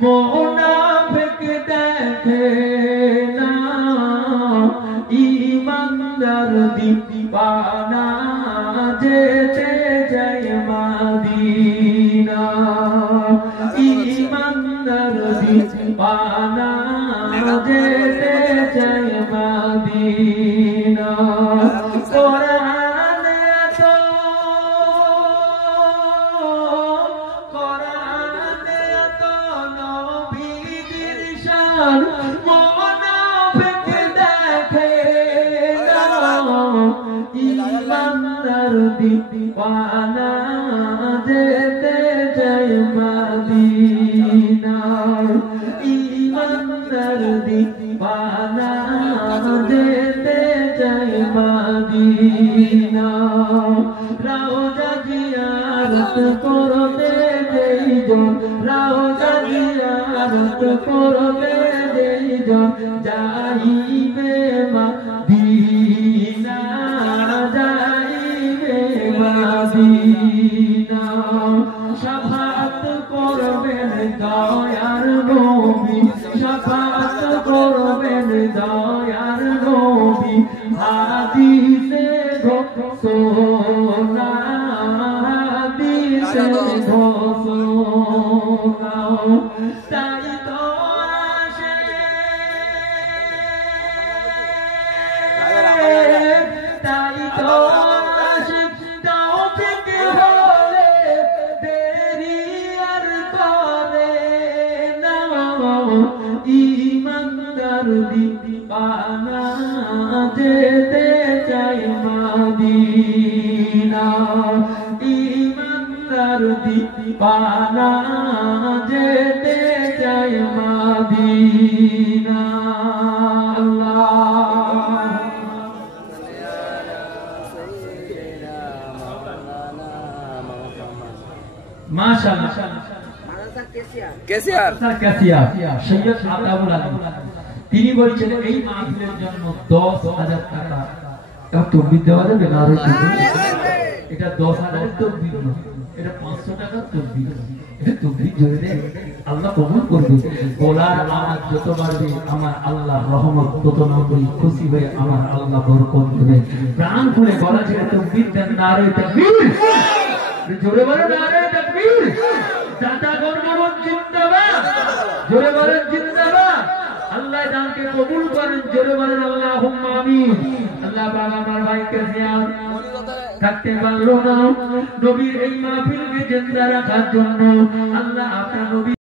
মুনাফিক দেখে না ঈমানদার দিওয়ানা যেতে চায় মদিনা ঈমানদার দিওয়ানা যেতে চায় মদিনা মুনাফিক দেখে না ঈমানদার দিওয়ানা যেতে চায় মদিনা ঈমানদার দিওয়ানা যেতে চায় মদিনা রওজা জিয়ারত করতে যেইজন রওজা জিয়ারত করতে যেইজন যাইবে মদিনা যাইবে মদিনা শাফাআত করবেন দয়ার নবী শাফাআত করবেন দয়ার নবী হাদিসে ঘোষণা হাদিসে ঘোষণা তাই তো আসে তাই তো আসে তৌফিক হলে দেরি আর করে না ঈমানদার দিওয়ানা যেতে চায় মদিনা ঈমানদার দিওয়ানা যেতে চায় মদিনা মাশাআল্লাহ কেসিয়ার সৈয়দ আতাউল আলী তিনি বলছেন এই মাহফিলের জন্য 10,000 টাকা তকবীর দেওয়া যাবে না এটা 10,000 তকবীর না এটা 500 টাকা তকবীর এটা তকবীর জোরে দেন আল্লাহ কবুল করবে বলার আমার যত বাড়বে আমার আল্লাহ রহমত তত নবী খুশি হয়ে আমার আল্লাহ বরকত দেবে প্রাণ খুলে গলা ছেড়ে তকবীর দেন নারে তাকবীর জোরে বলেন নারে তাকবীর দাতা গর্বমত জিন্দাবাদ জোরে বলেন জিন্দাবাদ আল্লাহ দানকে কবুল করেন জোরে বলেন আল্লাহুম্মা আমিন আল্লাহ পাক আমার ভাইকে জিয়ার থাকতে পারলো না নবীর এই মাহফিলকে জিন্দা রাখার জন্য আল্লাহ আপনার নবী